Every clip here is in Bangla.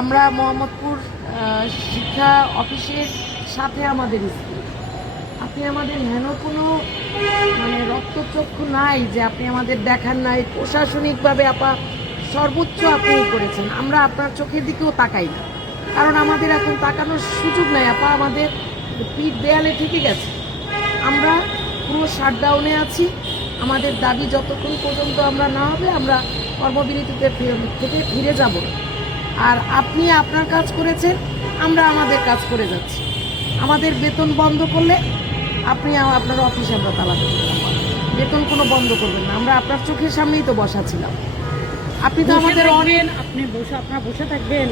আমরা মোহাম্মদপুর শিক্ষা অফিসের সাথে আমাদের স্কুল। আপনি আমাদের হেন কোনো রক্তচক্ষু নাই যে আপনি আমাদের দেখার নাই। প্রশাসনিকভাবে সর্বোচ্চ আপনি করেছেন, আমরা আপনার চোখের দিকেও তাকাই না, কারণ আমাদের এখন তাকানোর সুযোগ নাই। আমাদের পিঠ দেয়ালে ঠেকে গেছে, আমরা পুরো শাটডাউনে আছি। আমাদের দাবি যতক্ষণ পর্যন্ত আমরা না হবে আমরা কর্মবিরতিতে থেকে ফিরে যাব। আর আপনি আপনার কাজ করেছেন, আমরা আমাদের কাজ করে যাচ্ছি। আমাদের বেতন বন্ধ করলে আপনি আপনার অফিসে আমরা তালা দেবো, বেতন কোনো বন্ধ করবেন না। আমরা আপনার চোখের সামনেই তো বসা ছিলাম। আপনি তো আমাদের আপনারা বসে থাকবেন,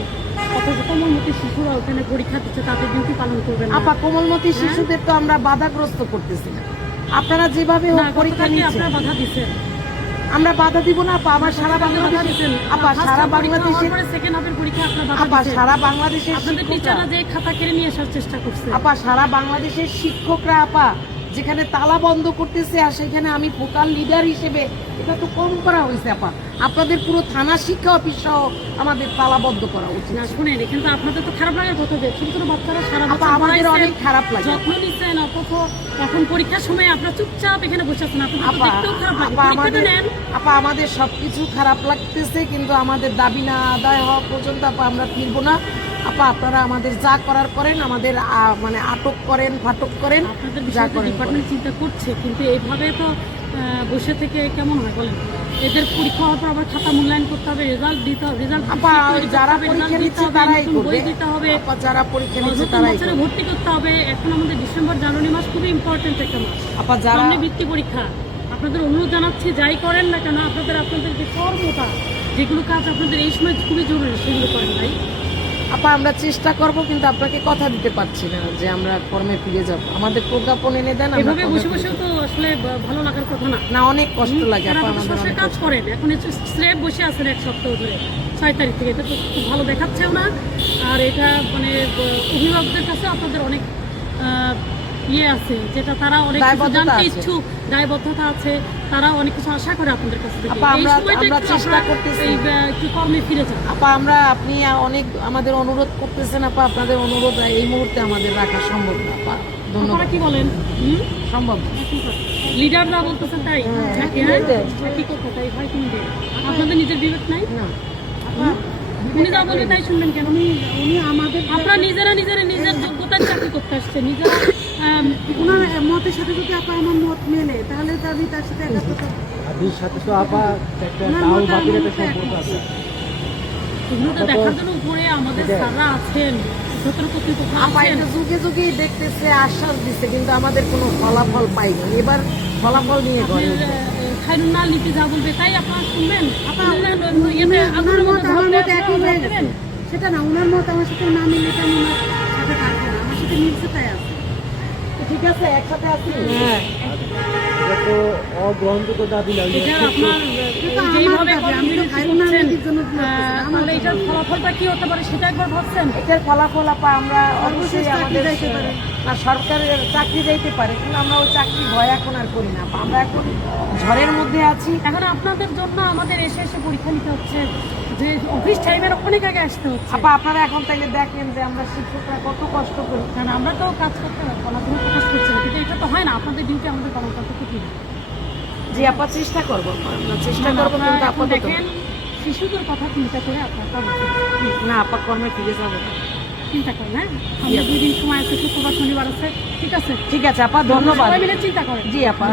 অথচ কোমলমতি শিশুরা ওখানে পরীক্ষা দিচ্ছে, তাদের ডিউটি পালন করবেন না। কোমলমতি শিশুদের তো আমরা বাধাগ্রস্ত করতেছি না। আপনারা যেভাবে পরীক্ষা নিচ্ছেন বাধা দিচ্ছেন, আমরা বাধা দিব না। আমার সারা বাংলাদেশে সারা বাংলাদেশের খাতা কেড়ে নিয়ে আসার চেষ্টা করছে। সারা বাংলাদেশের শিক্ষকরা যেখানে তালা বন্ধ করতেছে, আর সেখানে আমি ভোকাল লিডার হিসেবে এটা তো কম করা হয়েছে। আপনাদের পুরো থানা শিক্ষা অফিস সহ আমাদের তালাবদ্ধ করা উচিত। না শুনেন, কিন্তু আপনাদের তো খারাপ লাগার কথা যে ছোট ছোট বাচ্চারা সারা আমাদের অনেক খারাপ লাগে, যত্ন নিচ্ছেন, অথচ এখন পরীক্ষার সময় আপনারা চুপচাপ এখানে বসে আছেন। আমাদের সবকিছু খারাপ লাগতেছে, কিন্তু আমাদের দাবি না আদায় হওয়া পর্যন্ত আমরা ফিরবো না। আপনারা আমাদের যা করার করেন, আমাদের আটক করেন, ফাটক করেন, আপনাদের যা করেন। ডিপার্টমেন্ট চিন্তা করছে, কিন্তু এইভাবে তো বসে থেকে কেমন হয় বলেন? এদের পরীক্ষা হওয়ার পর আবার খাতা মূল্যায়ন করতে হবে, রেজাল্ট দিতে হবে, যারা পরীক্ষা নিচ্ছে তারাই বই দিতে হবে, যারা পরীক্ষা নিচ্ছে তারাই ভর্তি করতে হবে। এখন আমাদের ডিসেম্বর জানুয়ারি মাস খুবই ইম্পর্টেন্ট একটা মাস, সামনে বৃত্তি পরীক্ষা। আপনাদের অনুরোধ জানাচ্ছি, যাই করেন না কেন আপনাদের যে কর্মটা, যেগুলো কাজ আপনাদের এই সময় খুবই জরুরি, সেগুলো করেন ভাই। আমরা চেষ্টা করব, কিন্তু আপনাকে কথা দিতে পারছি না যে আমরা কর্মে ফিরে যাব। আমাদের প্রজ্ঞাপন এনে দেন। এভাবে বসে বসে তো আসলে ভালো লাগার কথা না। না, অনেক কষ্ট লাগে। কাজ করেন, এখন স্রেফ বসে আছেন 1 সপ্তাহ ধরে, 6 তারিখ থেকে। এটা তো খুব ভালো দেখাচ্ছেও না। আর এটা অভিভাবকদের কাছে আপনাদের অনেক আছে, যেটা তারা অনেক জানতে ইচ্ছুক, দায়বদ্ধতা আছে, তারা অনেক কিছু আশা করে আপনাদের কাছ থেকে। একটু কর্মে ফিরে যান। আপনি অনেক আমাদের অনুরোধ করতেছেন। আপনাদের অনুরোধ এই মুহূর্তে আমাদের রাখা সম্ভব না। ধন্যবাদ। কি বলেন? সম্ভব লিডাররা বলতেছেন তাই? তাই হয় কিন্তু আপনাদের নিজের বিবেক নাই না। উনি যা বলবে তাই শুনবেন কেন? উনি আমাদের, আপনারা নিজের যোগ্যতার চাকরি করতে আসছে, নিজেরা ওনার মতের সাথে যদি আমার মত মেলে, তাহলে তো আমি তার সাথে এগুলো তো দেখার জন্য উপরে আমাদের স্যাররা আছেন, যুগে যুগেই দেখতেছে, আশ্বাস দিচ্ছে, কিন্তু আমাদের কোনো ফলাফল পাইনি। এবার ফলাফল নিয়ে খায়রুন্না লিপি যা বলবে তাই আপনারা শুনবেন। সেটা না, ওনার মত আমার সাথে না মিললে আমি সাথে থাকবো না, আমার সাথে মিলছে তাই আছে। ঠিক আছে, একসাথে আছি। এটার ফলাফলটা কি হতে পারে সেটা একবার ভাবছেন? এটার ফলাফল আমরা অবশ্যই আমাদের সরকারের চাকরি যাইতে পারে, কিন্তু আমরা ওই চাকরি ভয় এখন আর করি না। আমরা এখন ঝড়ের মধ্যে আছি। এখন আপনাদের জন্য আমাদের এসে পরীক্ষা নিতে হচ্ছে, যে অফিস টাইমের অনেক আগে আসতে হচ্ছে। আপনারা এখন তাইলে দেখেন যে আমরা শিক্ষকরা কত কষ্ট করি। কারণ আমরা তো কাজ করতে পড়াশোনা প্রকাশ করছি না, কিন্তু এটা তো হয় না। আপনাদের ডিউটি আমাদের পালন করতে কি জি চেষ্টা করবো, চেষ্টা করবো। কিন্তু দেখেন, শিশুদের কথা চিন্তা করে আপনার না কর্মে ফিরে যাবো চিন্তা করেন। হ্যাঁ, আমরা 2 দিন সময় আছে, শুক্রবার শনিবার আছে। ঠিক আছে, ধন্যবাদ। চিন্তা করেন। জি আপা।